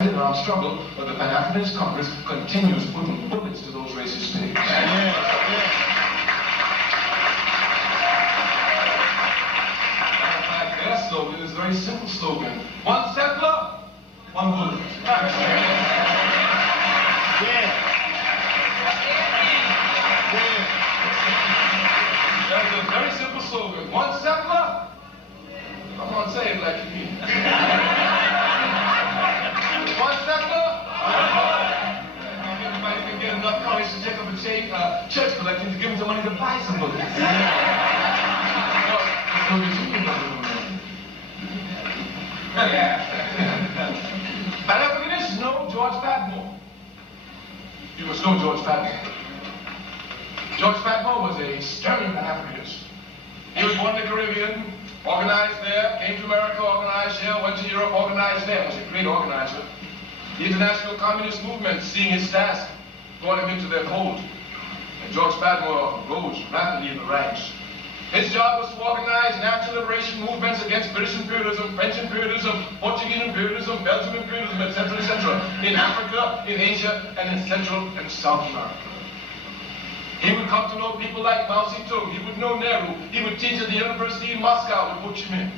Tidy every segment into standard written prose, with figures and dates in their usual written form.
in our struggle, but the Pan-Africanist Congress continues putting bullets to those racist pigs. Their slogan is a very simple slogan. One settler, one bullet. That's a very simple slogan. One settler, come on, say it like you mean. One settler, everybody can get enough courage to take up a church collection to give them the money to buy some bullets. Pan-Africanists know George Padmore. You must know George Padmore. George Padmore was a stern Pan-Africanist. He was born in the Caribbean, organized there, came to America, organized here, went to Europe, organized there, was a great organizer. The international communist movement, seeing his task, brought him into their fold. And George Padmore rose rapidly in the ranks. His job was to organize national liberation movements against British imperialism, French imperialism, Portuguese imperialism, Belgian imperialism, etc., etc., in Africa, in Asia, and in Central and South America. He would come to know people like Mao Zedong. He would know Nehru. He would teach at the University in Moscow with Ho Chi Minh.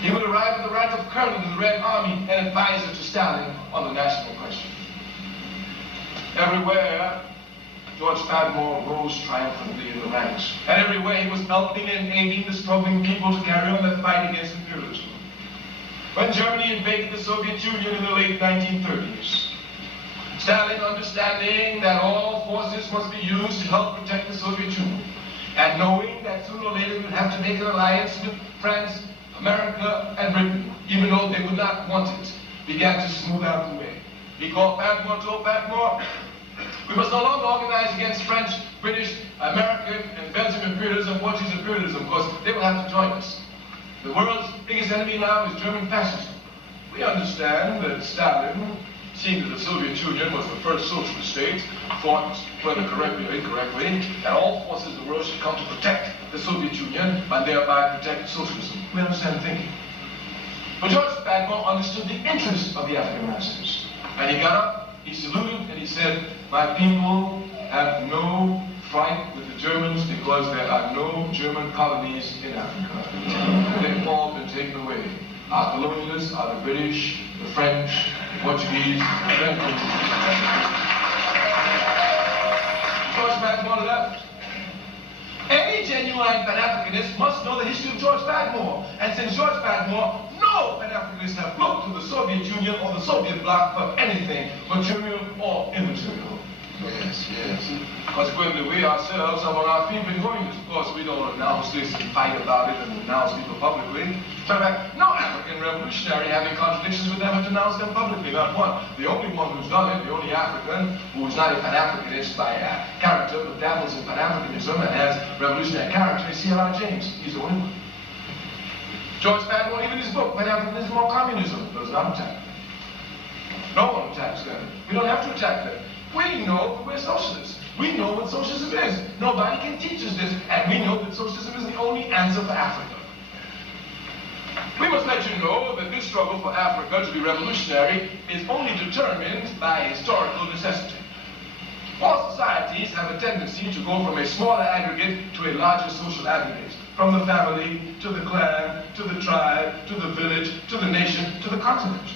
He would arrive at the rank of colonel in the Red Army and advisor to Stalin on the national question. Everywhere, George Padmore rose triumphantly in the ranks. And everywhere he was helping and aiding the struggling people to carry on their fight against imperialism. When Germany invaded the Soviet Union in the late 1930s, Stalin, understanding that all forces must be used to help protect the Soviet Union, and knowing that sooner or later we would have to make an alliance with France, America, and Britain, even though they would not want it, began to smooth out the way. He called Padmore, told Padmore, we must no longer organize against French, British, American, and Belgian imperialism, Portuguese imperialism, because they will have to join us. The world's biggest enemy now is German fascism. We understand that Stalin, seeing that the Soviet Union was the first socialist state, thought, whether correctly or incorrectly, that all forces in the world should come to protect the Soviet Union and thereby protect socialism. We understand the thinking. But George Padmore understood the interests of the African masters. And he got up, he saluted, and he said, my people have no fight with the Germans because there are no German colonies in Africa. They've all been taken away. Our colonialists are the British, the French, the Portuguese, the Belgians. George Padmore left. Any genuine Pan-Africanist must know the history of George Padmore. And since George Padmore, no Pan-Africanists have looked to the Soviet Union or the Soviet bloc for anything, material or immaterial. Yes, yes. Consequently, we ourselves are on our feet behind this. Of course, we don't announce this and fight about it and announce people publicly. In fact, no African revolutionary having contradictions with them has announced them publicly, not one. The only one who's done it, the only African who's not a Pan-Africanist by character, but dabbles in Pan-Africanism and has revolutionary character, is C.L.R. James. He's the only one. George Padmore, even his book, Pan-Africanism or Communism, does not attack them. No one attacks them. We don't have to attack them. We know that we're socialists. We know what socialism is. Nobody can teach us this, and we know that socialism is the only answer for Africa. We must let you know that this struggle for Africa to be revolutionary is only determined by historical necessity. All societies have a tendency to go from a smaller aggregate to a larger social aggregate. From the family, to the clan, to the tribe, to the village, to the nation, to the continent.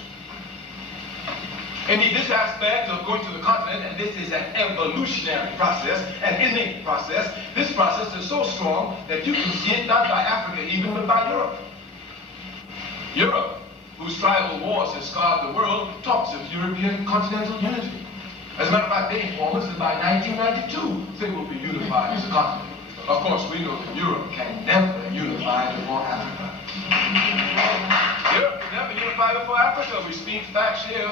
Indeed, this aspect of going to the continent, and this is an evolutionary process, an innate process, this process is so strong that you can see it not by Africa even, but by Europe. Europe, whose tribal wars have scarred the world, talks of European continental unity. As a matter of fact, they inform us that by 1992, they will be unified as a continent. Of course, we know that Europe can never unify before Africa. Europe can never unify before Africa. We speak facts here.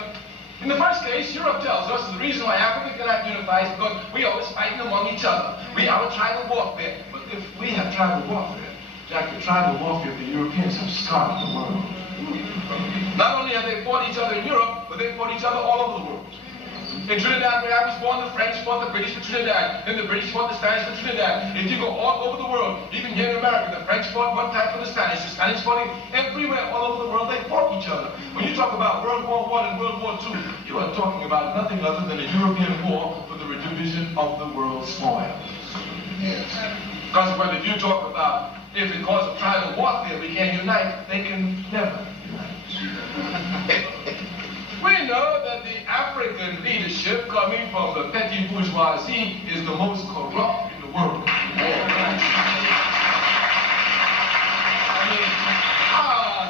In the first case, Europe tells us the reason why Africa cannot unify is because we always fighting among each other. We have a tribal warfare. But if we have tribal warfare, Jack, the tribal warfare of the Europeans have scarred the world. Not only have they fought each other in Europe, but they fought each other all over the world. In Trinidad, where I was born, the French fought the British for Trinidad, and the British fought the Spanish for Trinidad. If you go all over the world, even here in America, the French fought one time for the Spanish fought it everywhere, all over the world, they fought each other. When you talk about World War I and World War II, you are talking about nothing other than a European war for the redivision of the world's spoils. Yes. Consequently, if you talk about if because of tribal warfare we can't unite, they can never unite. We know that the African leadership coming from the petty bourgeoisie is the most corrupt in the world.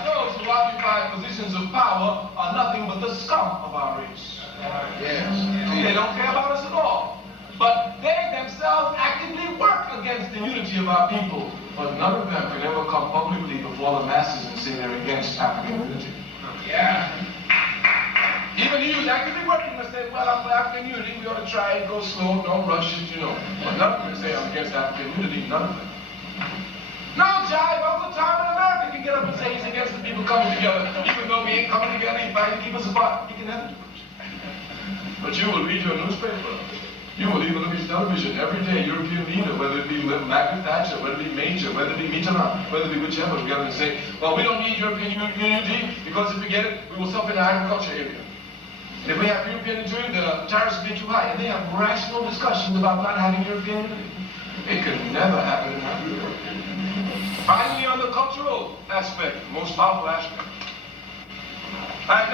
Those who occupy positions of power are nothing but the scum of our race. Yes. They don't care about us at all. But they themselves actively work against the unity of our people. But none of them can ever come publicly before the masses and say they're against African unity. Yeah. Even he was actively working and said, well, I'm for African unity, we ought to try and go slow, don't rush it, you know. But none of them say I'm against African unity, none of them. No jive, Uncle Tom in America can get up and say he's against the people coming together. Even though we ain't coming together, he's trying to keep us apart. He can have it. But you will read your newspaper. You will even look at television every day, European leader, whether it be Margaret Thatcher, whether it be Major, whether it be Mitterrand, whether it be whichever, we and say, well, we don't need European unity because if we get it, we will suffer in the agriculture area. And if we have European unity, the tariffs will be too high. And they have rational discussions about not having European unity. It could never happen in Africa. Finally, on the cultural aspect, the most powerful aspect. I've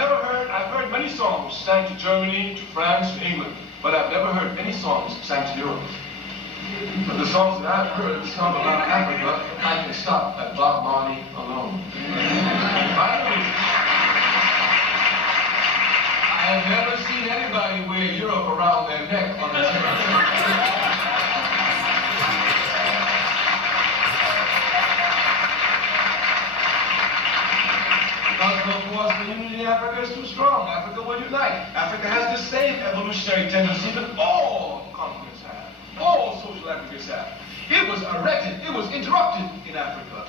heard many songs sang to Germany, to France, to England. But I've never heard any songs sang to Europe. But the songs that I've heard sung about Africa, I can stop at Bob Marley alone. Finally, I have never seen anybody wear Europe around their neck on the terrace. Of course, the unity in Africa is too strong. Africa will unite. Africa has the same evolutionary tendency that all continents have, all social aggregates have. It was erected, it was interrupted in Africa.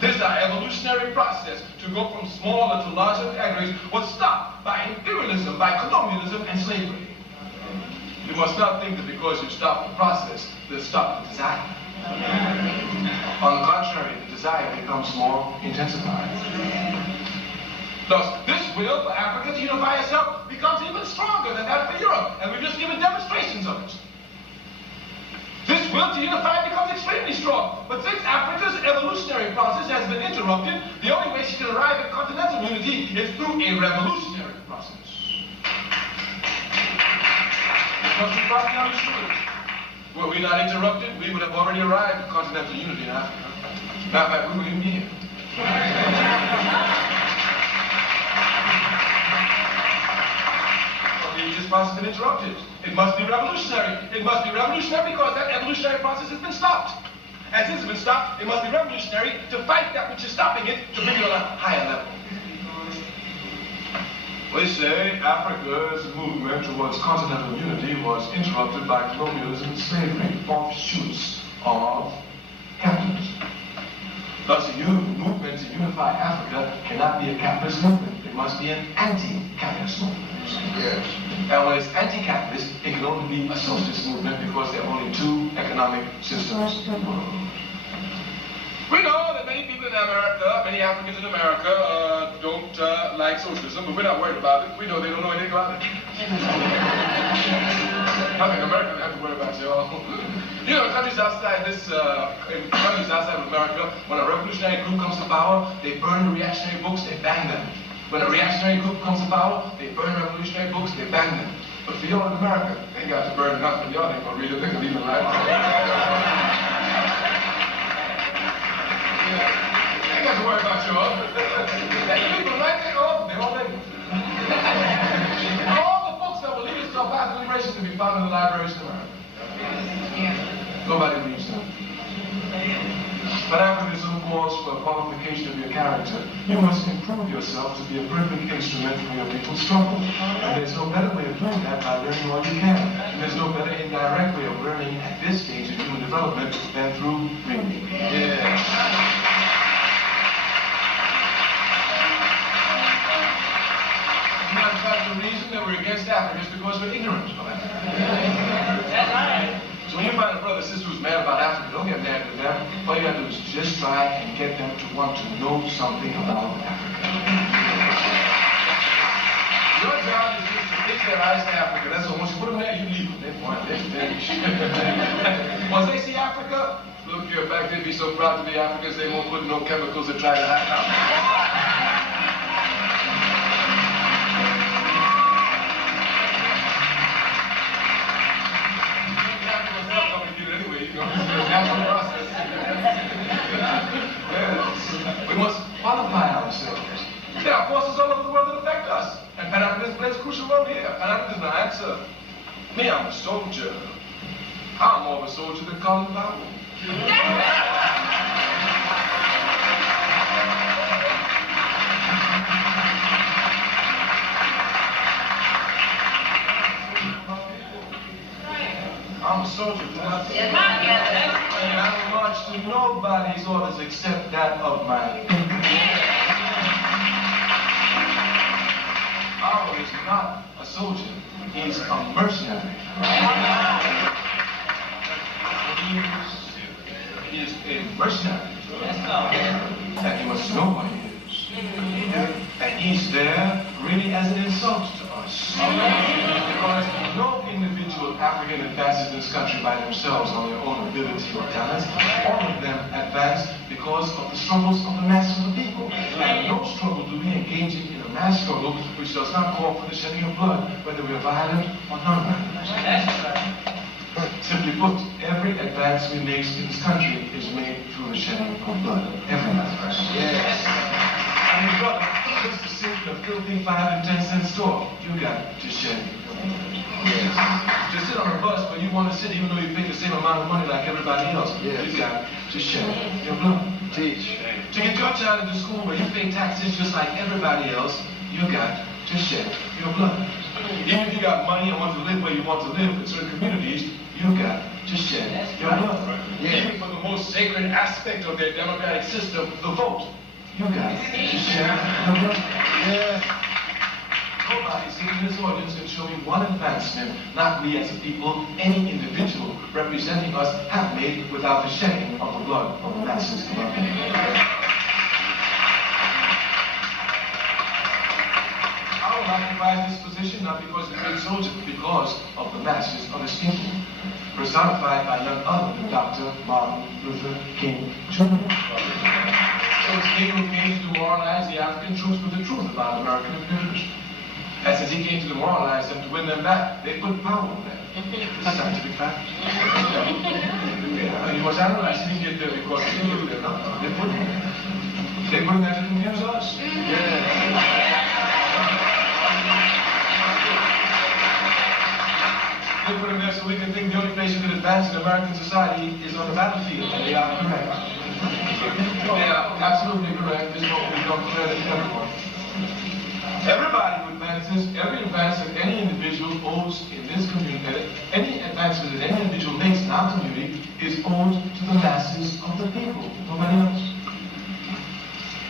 This evolutionary process to go from smaller to larger aggregates was stopped by imperialism, by colonialism, and slavery. You must not think that because you stop the process, that stop the desire. On the contrary, the desire becomes more intensified. Thus, this will for Africa to unify itself becomes even stronger than that for Europe, and we've just given demonstrations of it. This will to unify becomes extremely strong, but since Africa's evolutionary process has been interrupted, the only way she can arrive at continental unity is through a revolutionary process. It must be properly understood. Were we not interrupted, we would have already arrived at continental unity in Africa. Matter of fact, we wouldn't even be here. This process has been interrupted. It must be revolutionary. It must be revolutionary because that evolutionary process has been stopped. And since it's been stopped, it must be revolutionary to fight that which is stopping it to bring it on a higher level. We say Africa's movement towards continental unity was interrupted by colonialism and slavery, offshoots of capitalism. Thus, a movement to unify Africa cannot be a capitalist movement. It must be an anti-capitalist movement. Yes. And when it's anti-capitalist, it can only be a socialist movement because there are only two economic systems in the world. We know that many people in America, many Africans in America, don't like socialism, but we're not worried about it. We know they don't know anything about it. I mean, Americans have to worry about y'all. You know, in countries outside of America, when a revolutionary group comes to power, they burn the reactionary books, they bang them. When a reactionary group comes to power, they burn revolutionary books, they bang them. But for y'all in America, they ain't got to burn nothing. Y'all ain't gonna read it, they can leave it alive. They ain't got to worry about y'all. They leave them right there, they're all labeled. All the books that will lead us to a path of liberation can be found in the libraries in America. Nobody reads them. But Africanism calls for a qualification of your character. You must improve yourself to be a perfect instrument for your people's struggle. And there's no better way of doing that by learning all you can. And there's no better indirect way of learning at this stage of human development than through reading. Yeah. matter of fact, the reason that we're against Africa is because we're ignorant of it. That's right. So when you find a brother or sister who's mad about Africa, don't get mad with them. All you gotta do is just try and get them to want to know something about Africa. Your job is just to fix their eyes to Africa. That's all. Once you put them there, you leave them. They're fine. They're finished. Once they see Africa, look here, back they'd be so proud to be Africans, they won't put no chemicals that try to hide out. Natural process. Yes. We must qualify ourselves. There are forces all over the world that affect us. And Pan-Africanism plays a crucial role here. Pan-Africanism is the answer. Me, I'm a soldier. I'm more of a soldier than Colin Powell. I'm a soldier. And I don't march to nobody's orders except that of my people. Powell is not a soldier. He's a mercenary. He is a mercenary. And he must know what he is. And he's there really as an insult to us. Because no individual African advances in this country by themselves on their own ability or talents. All of them advance because of the struggles of the masses of the people. And no struggle do we engage in a mass struggle which does not call for the shedding of blood, whether we are violent or non-violent. Simply put, every advance we make in this country is made through the shedding of blood. Every advance. Yes. I mean, brother, just to sit in a filthy 5 and 10 cent store, you got to shed your blood. Yes. To sit on a bus where you want to sit even though you pay the same amount of money like everybody else, yes. You got to shed your blood. Teach. To get your child into school where you pay taxes just like everybody else, you got to shed your blood. Even if you got money and want to live where you want to live in certain communities, you got to shed your blood. Yeah. Even for the most sacred aspect of their democratic system, the vote, you got to shed your blood. Yeah. Nobody sitting in this audience can show me one advancement, not we as a people, any individual representing us have made without the shedding of the blood of the masses of our people. Our occupies this position not because of the great soldier, but because of the masses of his people, personified by none other than Dr. Martin Luther King Jr. So it's King who came to demoralize the African troops with the truth about American imperialism. And since he came to demoralize them, to win them back, they put power on them. It's a scientific fact. He was analyzed. He didn't get there because he didn't get there. No, they put him there. They put him there to confuse us. They put him there so we can think the only place you can advance in American society is on the battlefield. And they are correct. They are absolutely correct. This will become clear to everyone. Everybody who advances, every advance that any individual owes in this community, any advancement that any individual makes in our community is owed to the masses of the people, nobody else.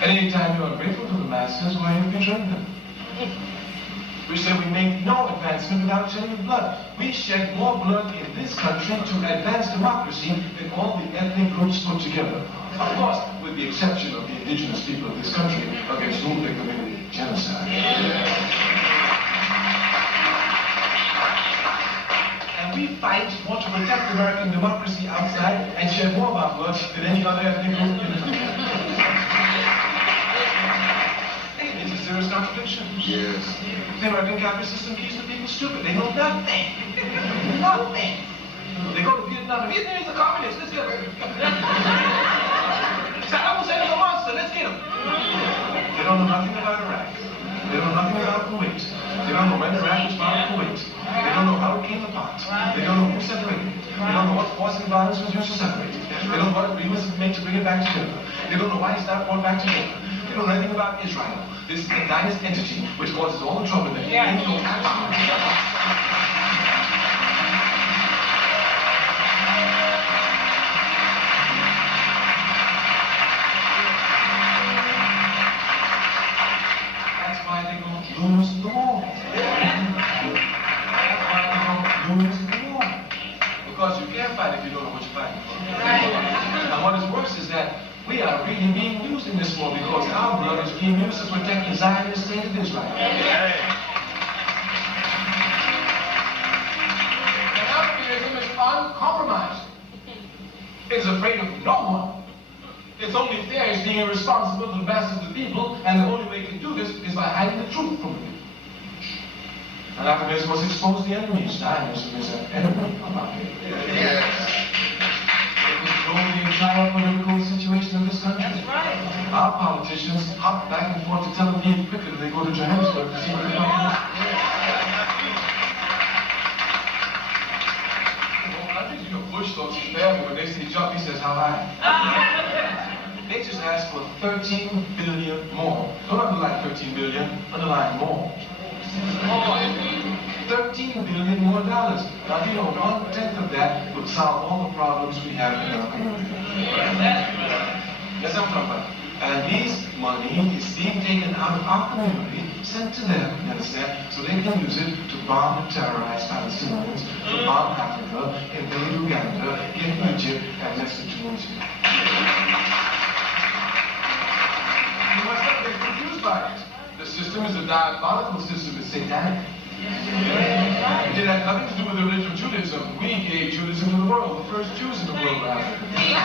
And any time you're ungrateful to the masses, well, you've betrayed them. We say we make no advancement without shedding blood. We shed more blood in this country to advance democracy than all the ethnic groups put together. Of course, with the exception of the indigenous people of this country, against whom they committed genocide. And we fight more to protect American democracy outside and shed more of our blood than any other ethnic group in the country. It's a serious contradiction. Yes. The American capitalist system keeps the people stupid. They know nothing. Nothing. They go to Vietnam. Vietnam is a communist. Let's get him. Saddam Hussein is a monster. Let's get him. They don't know nothing about Iraq. They don't know nothing about Kuwait. They don't know when Iraq was founded Kuwait. They don't know how it came apart. They don't know who separated it. They don't know what force and violence was used to separate it. They don't know what agreements were made to bring it back together. They don't know why it's not brought back together. They don't know anything about Israel. This is the Zionist entity which causes all the trouble that they know absolutely. Lose the war. being used to protect the Zionist state of Israel. And Africanism is uncompromised. It's afraid of no one. Its only fear is being irresponsible to the masses of the people, and the only way it can do this is by hiding the truth from the people. And Africanism must expose the enemies. Zionism is an enemy of Africa. Yes. It controls the entire political situation of this country. That's right. Our politicians hop back and forth to Tel Aviv quicker than they go to Johannesburg to see what they're doing. Bush looks fair, but when they say jump, he says how high. They just asked for 13 billion more. Don't underline 13 billion, underline more. 13 billion more dollars. Now, you know, 1/10 of that would solve all the problems we have in our community. That's what I'm talking about. And these money is being taken out of our community, sent to them, you understand, so they can use it to bomb and terrorize Palestinians, to bomb Africa, invade Uganda, in Egypt, and Western Tunisia. You must not get confused by it. The system is a diabolical system, it's satanic. It had nothing to do with the religion of Judaism. We gave Judaism to the world, the first Jews in the world were Africans.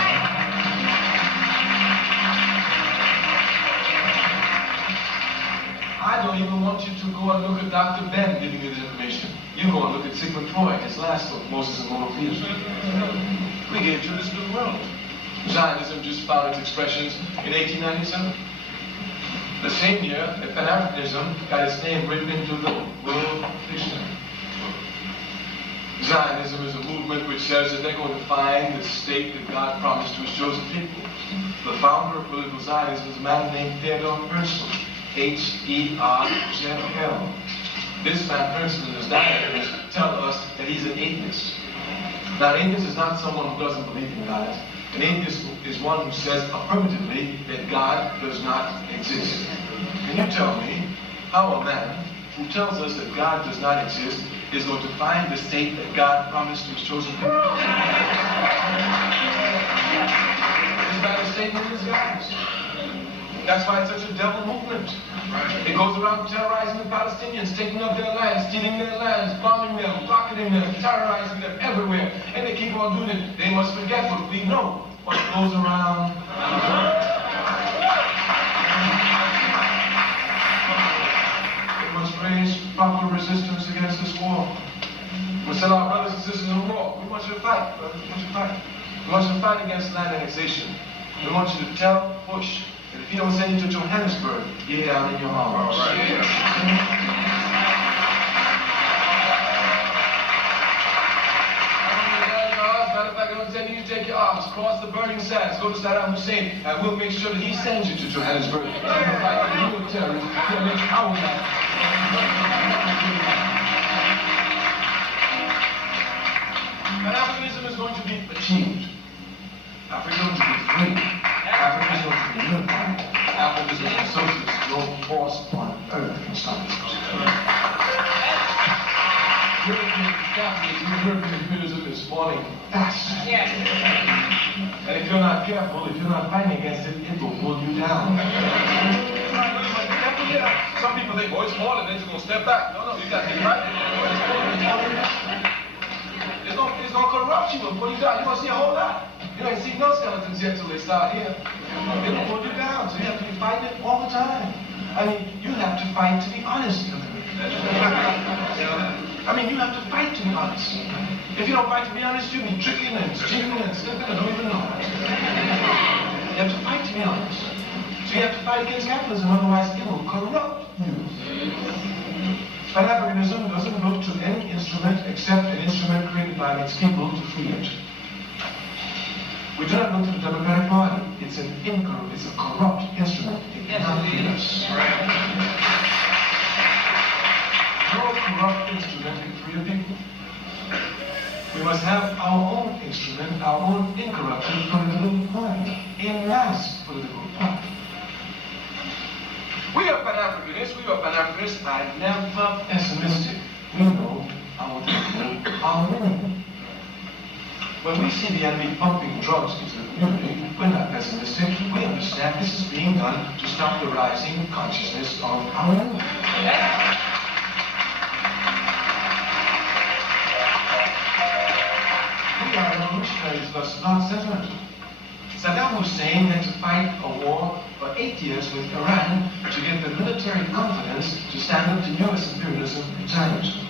I don't even want you to go and look at Dr. Ben giving you this information. You go and look at Sigmund Freud, his last book, Moses and Monotheism. We gave Judaism to the world. Zionism just found its expressions in 1897. The same year that Pan-Africanism got its name written into the World Dictionary. Zionism is a movement which says that they're going to find the state that God promised to his chosen people. The founder of political Zionism is a man named Theodor Herzl. H-E-R-Z-L. This man, Herzl, and his diaries tell us that he's an atheist. Now, an atheist is not someone who doesn't believe in God. An atheist is one who says affirmatively that God does not exist. Can you tell me how a man who tells us that God does not exist is going to find the state that God promised to his chosen people? Is that a statement in disguise? That's why it's such a devil movement. It goes around terrorizing the Palestinians, taking up their lands, stealing their lands, bombing them, rocketing them, terrorizing them everywhere. And they keep on doing it. They must forget what we know. What goes around. We must raise proper resistance against this war. We must tell our brothers and sisters in war, we want you to fight, brothers. We want you to fight. We want you to fight against land annexation. We want you to tell Bush, if he don't send you to Johannesburg, you're down in your arms. All right. Matter of fact, I'm sending you to take your arms, cross the burning sands, go to Saddam Hussein, and we'll make sure that he sends you to Johannesburg. Fight the real terrorists, he'll make our life. Pan-Africanism is going to be achieved. Africa is going to be free. Africa is going to be unified. Africa is going to be socialist. No force on earth can stop this. European capitalism, European imperialism is falling fast. Yes. And if you're not careful, if you're not fighting against it, it will pull you down. Some people think, oh, it's falling, they're just going to step back. No, you got to be fighting. It's going to corrupt you and pull you down. You're going to see a whole lot. You ain't seen no skeletons yet till they start here. It'll pull you down, so you have to be fighting it all the time. I mean, you have to fight to be honest. I mean, you have to fight to be honest. If you don't fight to be honest, you'll be tricking and cheating and slipping and don't even know it. You have to fight to be honest. So you have to fight against capitalism, otherwise it will corrupt you. Pan-Africanism doesn't look to any instrument except an instrument created by its people to free it. We do not look to the Democratic Party. It's a corrupt instrument. It cannot free us. No corrupt instrument can free the people. We must have our own instrument, our own incorrupted political party, a mass political party. We are Pan-Africanists, I'm never pessimistic. We know our people are winning. When we see the enemy pumping drugs into the community, we're not pessimistic. We understand this is being done to stop the rising consciousness of our enemy. We are revolutionaries, thus not sentimental. Saddam Hussein had to fight a war for 8 years with Iran to get the military confidence to stand up to U.S. imperialism and Zionism.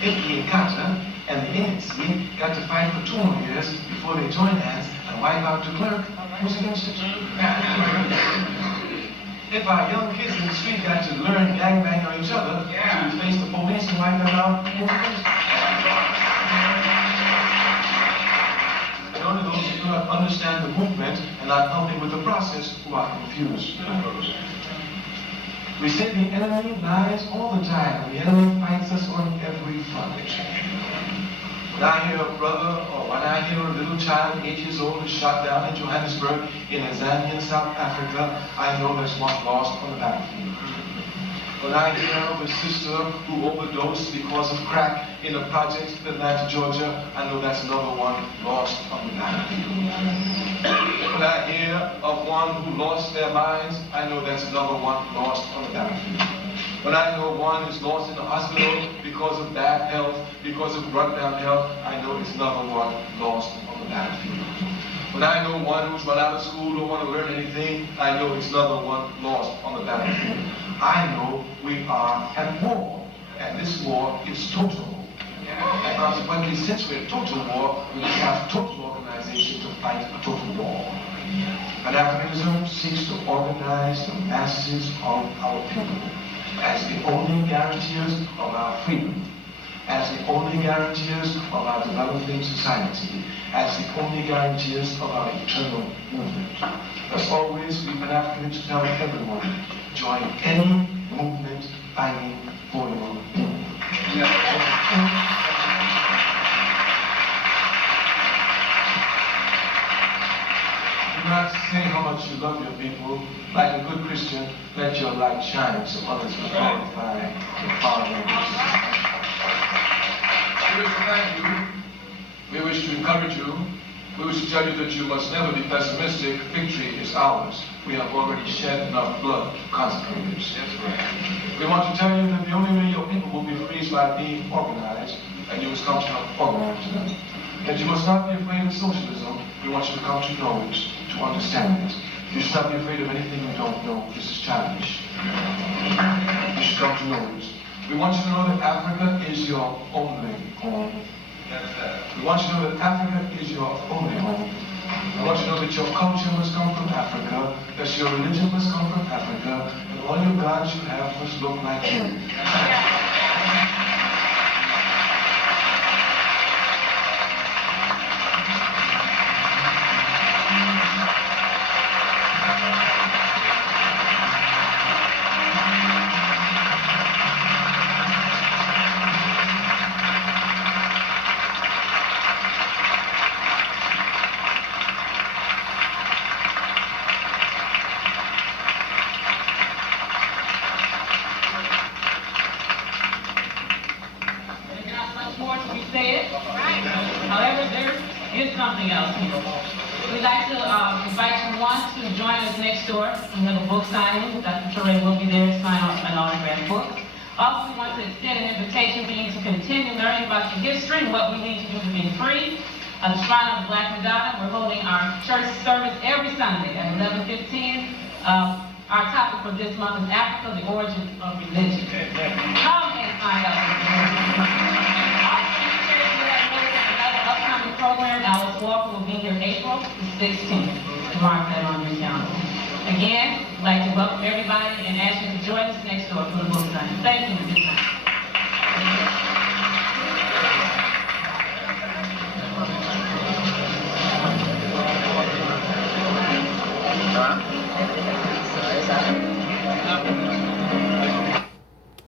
Italy and Qatar and the ANC got to fight for 2 more years before they joined hands and wipe out de Klerk, who's against it. If our young kids in the street got to learn gangbang on each other to face the police and wipe them out, who's against it? Only those who do not understand the movement and are helping with the process who are confused. We say the enemy lies all the time, and the enemy fights us on every front. When I hear a brother or when I hear a little child 8 years old is shot down in Johannesburg, in Zambia, South Africa, I know there's one lost on the battlefield. When I hear of a sister who overdosed because of crack in a project in Atlanta, Georgia, I know that's another one lost on the battlefield. When I hear of one who lost their minds, I know that's another one lost on the battlefield. When I know one is lost in the hospital because of bad health, because of rundown health, I know it's another one lost on the battlefield. When I know one who's run out of school, don't want to learn anything, I know it's another one lost on the battlefield. I know we are at war, and this war is total. And consequently, since we're at total war, we must have total organization to fight a total war. Pan-Africanism seeks to organize the masses of our people as the only guarantors of our freedom, as the only guarantors of our developing society, as the only guarantors of our eternal movement. As always, we Pan-Africans tell everyone, join any movement fighting for your people. Do not say how much you love your people. Like a good Christian, let your light shine so others will glorify the Father. We wish to thank you. We wish to encourage you. We wish to tell you that you must never be pessimistic. Victory is ours. We have already shed enough blood to consecrate it. We want to tell you that the only way your people will be free is by being organized, and you must come to help organize them. That you must not be afraid of socialism. We want you to come to know it, to understand it. You should not be afraid of anything you don't know. This is childish. You should come to know it. We want you to know that Africa is your only home. We want you to know that Africa is your only home. I want you to know that your culture must come from Africa, that your religion must come from Africa, and all your gods you have must look like you. However, there is something else here. We'd like to invite you to join us next door. We have a book signing. Dr. Ture will be there to sign off an autographed book. Also, we want to extend an invitation for you to continue learning about your history and what we need to do to be free. At the Shrine of the Black Madonna, we're holding our church service every Sunday at 11:15. Our topic for this month is Africa, the origin of religion. Come and find out. Upcoming program, Alice Walker will be here April 16th. Mark that on your calendar. Again, I'd like to welcome everybody and ask you to join us next door for the book signing. Thank you.